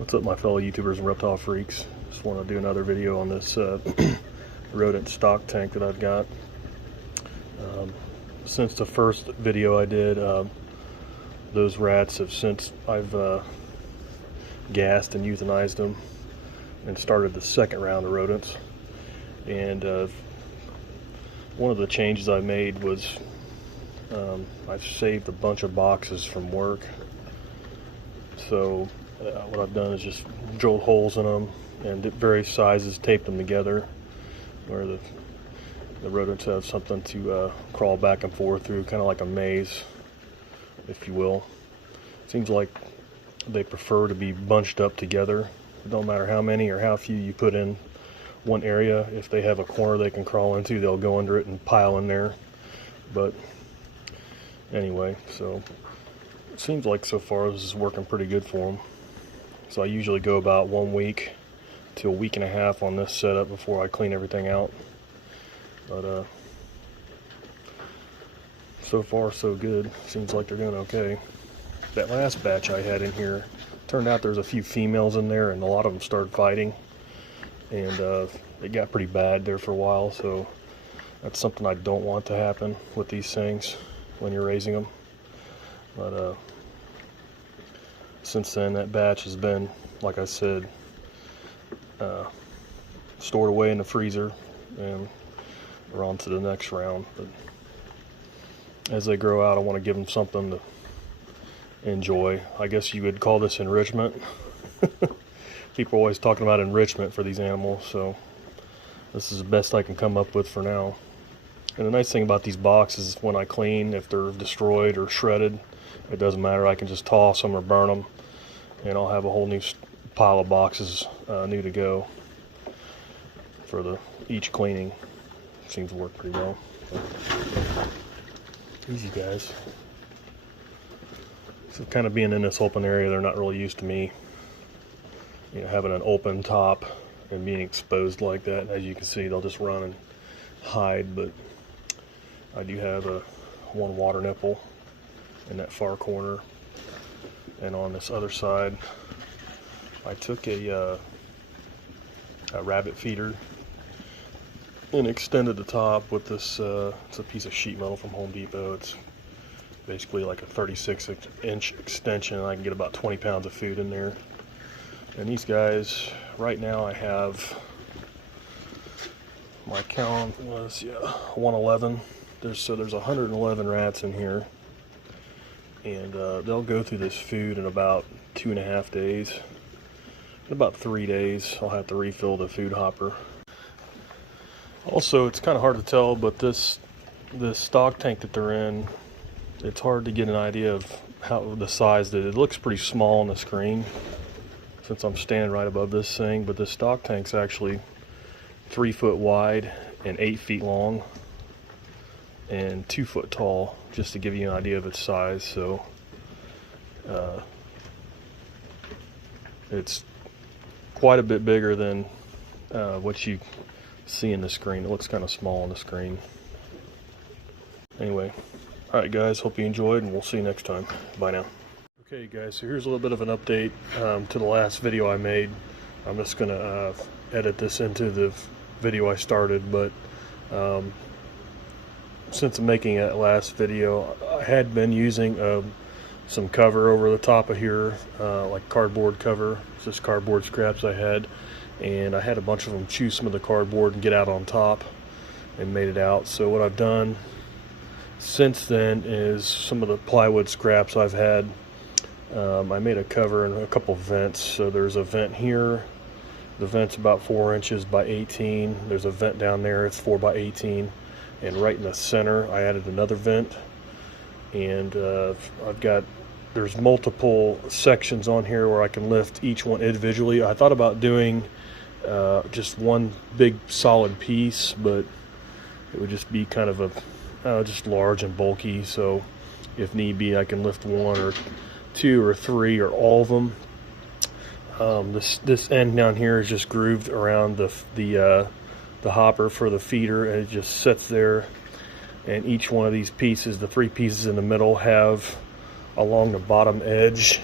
What's up, my fellow YouTubers and reptile freaks? Just want to do another video on this rodent stock tank that I've got. Since the first video I did, those rats have since I've gassed and euthanized them and started the second round of rodents. And one of the changes I made was I've saved a bunch of boxes from work. So what I've done is just drilled holes in them and at various sizes, taped them together where the rodents have something to crawl back and forth through, kind of like a maze, if you will. Seems like they prefer to be bunched up together. It don't matter how many or how few you put in one area. If they have a corner they can crawl into, they'll go under it and pile in there. But anyway, so it seems like so far this is working pretty good for them. So I usually go about 1 week to a week and a half on this setup before I clean everything out. But so far so good. Seems like they're doing okay. That last batch I had in here, turned out there's a few females in there and a lot of them started fighting, and it got pretty bad there for a while. So that's something I don't want to happen with these things when you're raising them. But since then, that batch has been, like I said, stored away in the freezer, and we're on to the next round. But as they grow out, I want to give them something to enjoy. I guess you would call this enrichment. People are always talking about enrichment for these animals, so this is the best I can come up with for now. And the nice thing about these boxes, when I clean, if they're destroyed or shredded, it doesn't matter. I can just toss them or burn them, and I'll have a whole new pile of boxes new to go for each cleaning. Seems to work pretty well. Easy, guys. So kind of being in this open area, they're not really used to me, having an open top and being exposed like that. As you can see, they'll just run and hide. But I do have one water nipple in that far corner, and on this other side I took a rabbit feeder and extended the top with this it's a piece of sheet metal from Home Depot. It's basically like a 36-inch extension, and I can get about 20 pounds of food in there. And these guys, right now I have, my count was 111. There's 111 rats in here, and they'll go through this food in about 2.5 days. In about 3 days I'll have to refill the food hopper. Also, it's kind of hard to tell, but this stock tank that they're in, it's hard to get an idea of how the size that it looks pretty small on the screen since I'm standing right above this thing, but this stock tank's actually 3 foot wide and 8 feet long and 2 foot tall, just to give you an idea of its size. So it's quite a bit bigger than what you see in the screen. It looks kind of small on the screen. Anyway, alright guys, hope you enjoyed, and we'll see you next time. Bye now. Okay guys, so here's a little bit of an update to the last video I made. I'm just going to edit this into the video I started, but since I'm making that last video, I had been using some cover over the top of here, like cardboard cover. It's just cardboard scraps I had, and I had a bunch of them chew some of the cardboard and get out on top and made it out. So what I've done since then is some of the plywood scraps I've had, I made a cover and a couple vents. So there's a vent here. The vent's about 4 inches by 18. There's a vent down there, it's 4 by 18. And right in the center I added another vent. And there's multiple sections on here where I can lift each one individually. I thought about doing just one big solid piece, but it would just be kind of just large and bulky. So if need be, I can lift 1 or 2 or 3 or all of them. This end down here is just grooved around the hopper for the feeder, and it just sits there. And each one of these pieces, the 3 pieces in the middle, have along the bottom edge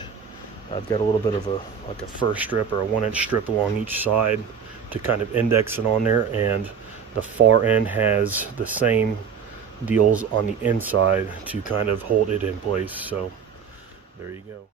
I've got a little bit of a fur strip or a 1-inch strip along each side to kind of index it on there, and the far end has the same deals on the inside to kind of hold it in place. So there you go.